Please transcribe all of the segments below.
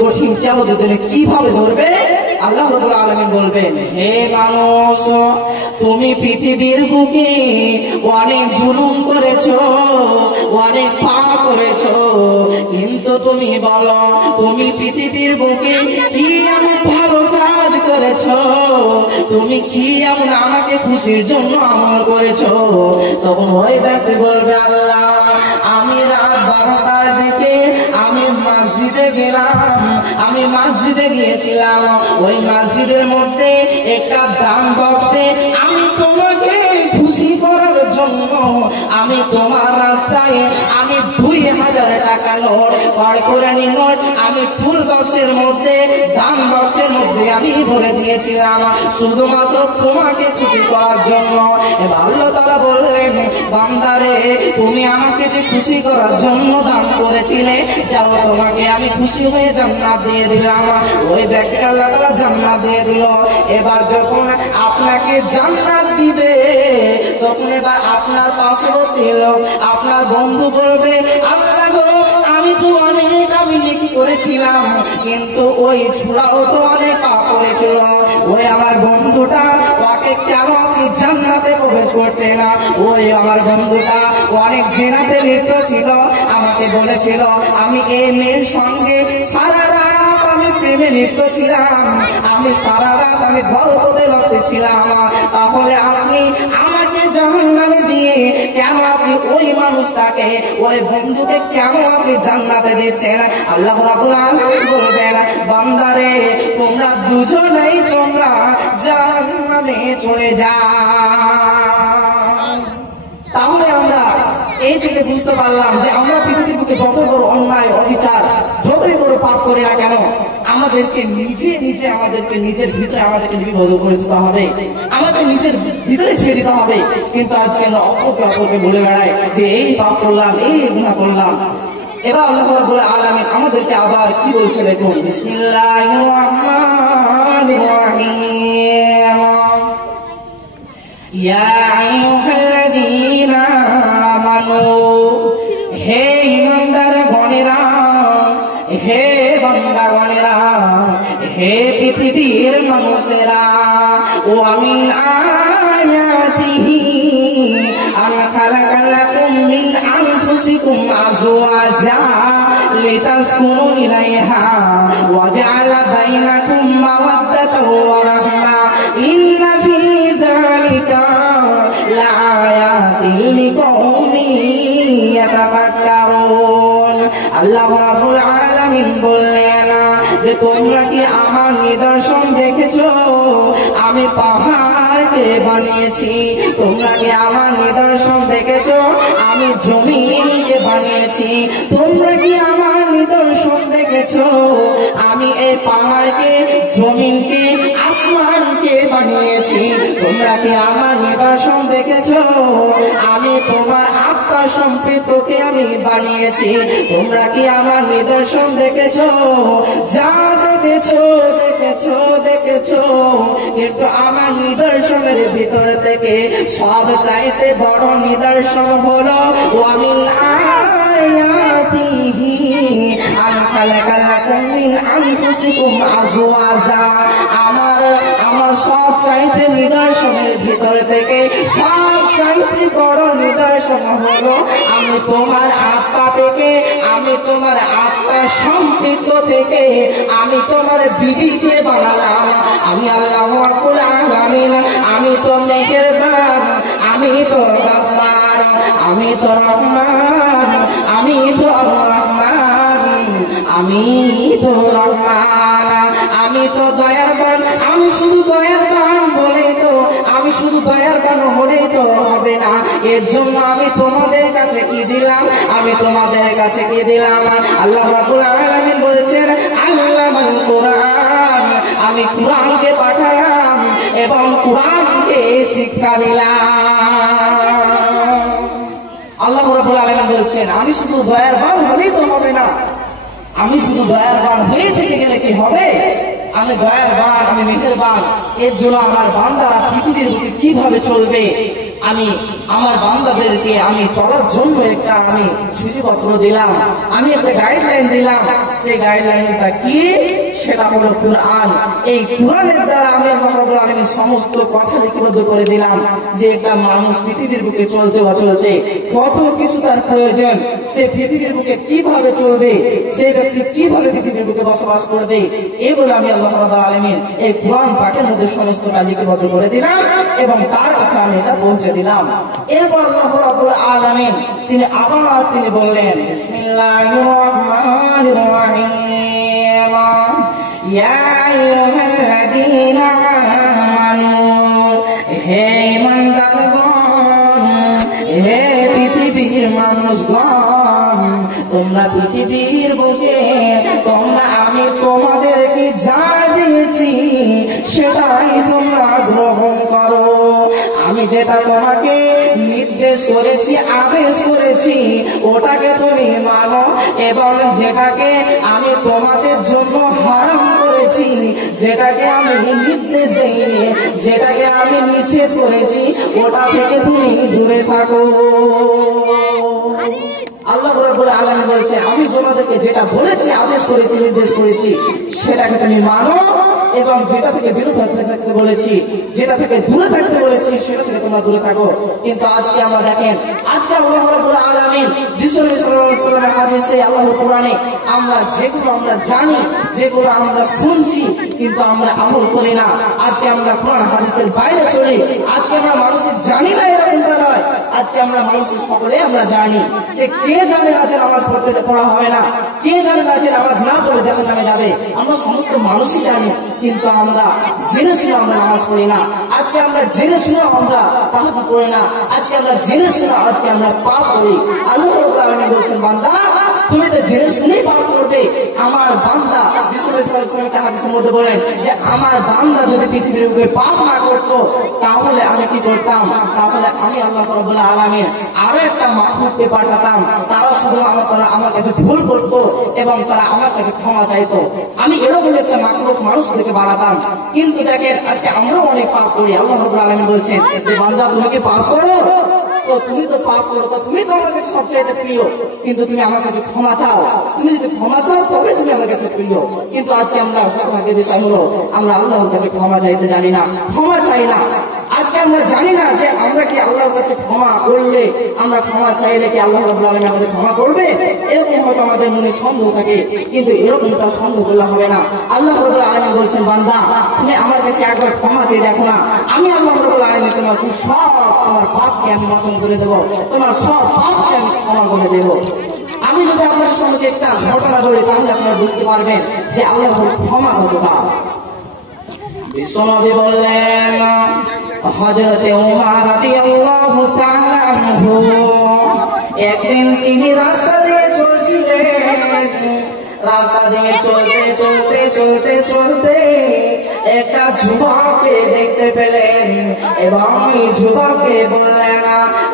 কঠিন কিয়ামতের দিনে কিভাবে ধরবে? আল্লাহ রাব্বুল আলামিন বলবেন, হে মানুষ, তুমি পৃথিবীর বুকে অনেক জুলুম করেছো, অনেক পাপ করেছো, কিন্তু তুমি বলো তুমি পৃথিবীর বুকে কি এমন ভালো কাজ করেছো, তুমি কি এমন আমাকে খুশির জন্য আমল করেছো? তখন ওই ব্যক্তি বলবে, আল্লাহ আমি রাত 12টার দিকে আমি মসজিদে গেলাম, আমি মসজিদে গিয়েছিলাম, ওই মসজিদের মধ্যে একটা দান বক্সে আমি তোমাকে খুশি করার জন্য আমি তোমার রাস্তায় আমি 2000 টাকা নোট বার করে নোট আমি ফুল বক্সের মধ্যে দান বক্সের মধ্যে আমি ভরে দিয়েছিলাম শুধুমাত্র তোমাকে খুশি করার জন্য। এবার আল্লাহ তাআলা বললেন, বান্দারে তুমি আমাকে যে খুশি করার জন্য দান করেছিলে, যাও তোমাকে আমি খুশি হয়ে জান্নাত দিয়ে দিলাম। ওই ব্যক্তি আল্লাহ তাআলা জান্নাত দিয়ে দিল। এবার যখন আপনাকে জান্নাত দিবে, তখন এবার আপনার পার্শ্ববর্তী লোক আপনার বন্ধু বলবে, আল্লাহ গো আমি তো অনেক আমি নেকি করেছিলাম, কিন্তু ওই ছোড়াও তো অনেক পাপ করেছিল, ওই আমার বন্ধুটা ওকে কেন আপনি জান্নাতে প্রবেশ করছে না? ওই আমার বন্ধুটা অনেক জিনাতে লিপ্ত ছিল, আমাকে বলেছিল আমি এই মেয়ের সঙ্গে সারা রাত আমি প্রেমে লিপ্ত ছিলাম, আমি সারা রাত আমি গল্পতে লাগতে ছিলাম, তাহলে আপনি আমাকে জাহান্নামে দিয়ে কেন আপনি ওই মানুষটাকে ওই বন্ধুকে কেন আপনি জান্নাতে দিচ্ছেন? আল্লাহ রাব্বুল আলামিন বলবেন, বান্দারে তোমরা দুজনেই তোমরা জাহান্নামে চলে যাও। তাহলে আমরা এই থেকে বুঝতে পারলাম যে আমরা পৃথিবীর বুকে যত বড় অন্যায় অবিচার যতই বড় পাপ করি না কেন, আমাদেরকে নিজে নিজে আমাদেরকে নিজের ভিতরে আমাদেরকে নির্বোধ করে দিতে হবে, আমাদের নিজের ভিতরে ছেড়ে দিতে হবে। কিন্তু আজকে আমরা অপরকে বলে বেড়াই যে এই পাপ করলাম, এই গুনাহ করলাম। এবার আল্লাহ রাব্বুল আলামিন আমাদেরকে আবার কি বলছে দেখুন, বিসমিল্লাহির রহমানির রহিম, ইয়া আইয়ুহাল্লাযীনা আমানু, হে ঈমানদার গণেরা, হে বান্দাগণেরা, হে পৃথিবীর মানুষেরা, ওয়া মিন আয়াতিহি আন খালাকা লাকুম মিন আনফুসিকুম আজওয়াজা লিতাসকুনু ইলাইহা ওয়া জাআলা বাইনাকুম মাওয়াদ্দাতাও ওয়া রাহমা ইন্না ফী যালিকা লাআয়াতিন লিকাউমিন ইয়াতাফাক্কারুন। আল্লাহ রাব্বুল আলামিন বললেন যে তোমরা কি আমার নিদর্শন দেখেছো? আমি পাহাড়কে বানিয়েছি। তোমরা কি আমার নিদর্শন দেখেছো? আমি জমিনকে বানিয়েছি। তোমরা কি আমার নিদর্শন দেখেছো? আমি এই পাহাড়কে, জমিনকে, আসমানকে বানিয়েছি। তোমরা কি আমার নিদর্শন দেখেছো? আমি তোমার আত্মা সম্পৃক্তকে আমি বানিয়েছি। তোমরা কি আমার নিদর্শন দেখেছো? যা দেখেছো দেখেছো দেখেছো, কিন্তু আমার নিদর্শনের ভিতর থেকে সব চাইতে বড় নিদর্শন হলো ওয়া মিন আয়াতিহি আন খালাকা লাকুম মিন আনফুসিকুম আজওয়াজা। আমার সব চাইতে নিদর্শনের ভিতর থেকে সব চাইতে বড় নিদর্শন হলো আমি তোমার আত্মা থেকে, আমি তোমার আত্মা সম্পৃক্ত থেকে আমি তোমার বিবিকে বানালাম। আমি আল্লাহ রাব্বুল আলামিন, আমি তো মেহেরবান, আমি তো গফফার, আমি তো রহমান, আমি তো রহমান, আমি তো রহমান, আমি তো দয়াবান। আমি শুধু দয়াবান বলেই তো, আমি শুধু দয়াবান হলেই তো হবে না, এর জন্য আমি তোমাদের কাছে কি দিলাম? আমি তোমাদের কাছে কি দিলাম? আল্লাহ রাব্বুল আলামিন বলেছেন, আল্লামাল কোরআন, আমি কোরআনকে পাঠালাম এবং কোরআনকে শিক্ষা দিলাম। আল্লাহ রাব্বুল আলামিন বলছেন, আমি শুধু দয়াবান হলেই তো হবে না, আমি শুধু দয়াবান হয়ে থেকে গেলে কি হবে? আমি দয়াবান, আমি মেহেরবান, এর জন্য আমার বান্দারা পৃথিবীর বুকে কিভাবে চলবে আমি আমার বান্দাদেরকে আমি চলার জন্য একটা আমি সূচিপত্র দিলাম, আমি একটা গাইডলাইন দিলাম। সেই গাইডলাইনটা কি? সেটা হলো কুরআন। এই কুরআনের দ্বারা আমি আল্লাহ রাব্বুল আলামিন সমস্ত কথা লিপিবদ্ধ করে দিলাম যে একটা মানুষ পৃথিবীর বুকে চলতে বা চলতে কত কিছু তার প্রয়োজন, সে পৃথিবীর বুকে কিভাবে চলবে, সেই ব্যক্তি কিভাবে পৃথিবীর বুকে বসবাস করবে, এগুলো আমি আল্লাহ রাব্বুল আলামিন এই কুরআন পাকের মধ্যে সমস্তটা লিপিবদ্ধ করে দিলাম এবং তার কাছে আমি এটা পৌঁছে দিলাম। এরপর আল্লাহ রাব্বুল আলামিন তিনি আবার তিনি বললেন, বিসমিল্লাহির রহমানির রহিম, ইয়া আইয়ুহাল্লাযীনা আমানু, হে ইমানদারগণ, হে পৃথিবীর মানুষগণ, তোমরা পৃথিবীর বুকে তোমরা আমি তোমাদেরকে যা দিয়েছি সেটাই তোমরা গ্রহণ করো। আমি যেটা তোমাকে নির্দেশ করেছি, আদেশ করেছি, ওটাকে তুমি মানো, এবং যেটাকে আমি তোমাদের জন্য হারাম করেছি, যেটাকে আমি নির্দেশ দেইনি, যেটাকে আমি নিষেধ করেছি, ওটা থেকে তুমি দূরে থাকো। আল্লাহ রাব্বুল আলামিন বলছে, আমি তোমাদেরকে যেটা বলেছি, আদেশ করেছি, নির্দেশ করেছি, সেটাকে তুমি মানো, এবং যেটা থেকে বিরত থাকতে বলেছি, যেটা থেকে দূরে থাকতে বলেছি, সেটা থেকে তোমরা দূরে থাকো। কিন্তু আজকে আমরা দেখেন, আজকে আল্লাহ রাব্বুল আলামিন রাসূলুল্লাহ সাল্লাল্লাহু আলাইহি ওয়াসাল্লামের হাদিসে, আল্লাহর কোরআনে আমরা যেগুলো আমরা জানি, যেগুলো আমরা শুনছি, কিন্তু আমরা আমল করি না। আজকে আমরা কোরআন হাদিসের বাইরে চলি। আজকে আমরা মানুষের জানি না, এরকমটা নয়। আজকে আমরা মানুষের সকলে আমরা জানি যে কে জানে না যে নামাজ পড়তে পড়া হবে না, কে জানে না যে নামাজ না পড়লে জাহান্নামে যাবে। আমরা সমস্ত মানুষই জানি, কিন্তু আমরা জেনে শুনে আমরা নামাজ পড়ি না। আজকে আমরা জেনে শুনে আমরা তাহাজ্জুদ পড়ি না। আজকে আমরা জেনে শুনে আজকে আমরা পাপ করি। আল্লাহ রাব্বুল আলামিন বলছেন, বান্দা তুমি তো জেনে শুনেই পাপ করবে। আমার বান্দা, রাসূলুল্লাহ সাল্লাল্লাহু আলাইহি ওয়াসাল্লাম হাদিসের মধ্যে বলেন যে আমার বান্দা যদি পৃথিবীর উপরে পাপ না করতো, তাহলে আমি কি করতাম? তাহলে আমি আল্লাহ রাব্বুল আলামিন আরো একটা মাখলুককে পাঠাতাম, তারা শুধু আমার কাছে ভুল করতো এবং তারা আমার কাছে ক্ষমা চাইতো। আমি এরকম একটা মাখলুক মানুষ থেকে বাড়াতাম। কিন্তু দেখেন, আজকে আমরাও অনেক পাপ করি। আল্লাহ রাব্বুল আলামিন বলছেন যে বান্দা তুমি কি পাপ করো? তো তুমি তো পাপ করো, তো তুমি তো আমার কাছে সবচেয়ে প্রিয়, কিন্তু তুমি আমার কাছে ক্ষমা চাও। তুমি যদি ক্ষমা চাও তবে তুমি আমার কাছে প্রিয়। কিন্তু আজকে আমরা ভাগ্যের বিষয় হলো আমরা আল্লাহর কাছে ক্ষমা চাইতে জানি না, ক্ষমা চাই না। আজকে আমরা জানি না যে আমরা কি আল্লাহর কাছে ক্ষমা করলে, আমরা ক্ষমা চাইলে কি আল্লাহ রাব্বুল আলামিন আমাদের ক্ষমা করবে? এরকম হয়তো আমাদের মনে সন্দেহ থাকে, কিন্তু এরকমটা সন্দেহ করলে হবে না। আল্লাহ রাব্বুল আলামিন বলছেন, বান্দা তুমি আমার কাছে একবার ক্ষমা চেয়ে দেখো না, আমি আল্লাহ রাব্বুল আলামিন তোমার সব তোমার পাপকে আমি মোচন করে দেবো, তোমার সব পাপকে আমি ক্ষমা করে দেবো। আমি যদি আপনার সঙ্গে একটা ঘটনা বলি, তাহলে আপনারা বুঝতে পারবেন যে আল্লাহর ক্ষমা কতটা। বিশ্বনবী বললেন, হযরতে ওমর রাদিয়াল্লাহু তাআলা আনহু একদিন তিনি রাস্তা দিয়ে চলছিলেন। রাস্তা দিয়ে চলতে চলতে চলতে চলতে একটা যুবককে দেখতে পেলেন এবং ওই যুবককে বললেন,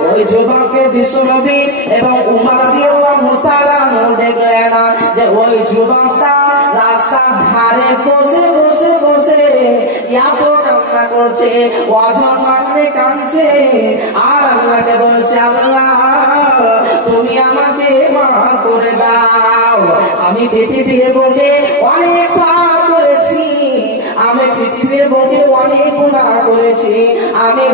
ওই যুবককে বিশ্বনবী এবং ওমর রাদিয়াল্লাহু তাআলা দেখলেন যে ওই যুবকটা রাস্তার ধারে বসে বসে বসে এত কান্না করছে, অঝর মাত্রে কাঁদছে, আর আল্লাহকে বলছে, আল্লাহ তুমি আমাকে মাফ করে দাও। আমি পৃথিবীর বুকে অনেক পাপ করেছি, আমি পৃথিবীর বুকে অনেক গুনাহ করেছি, আমি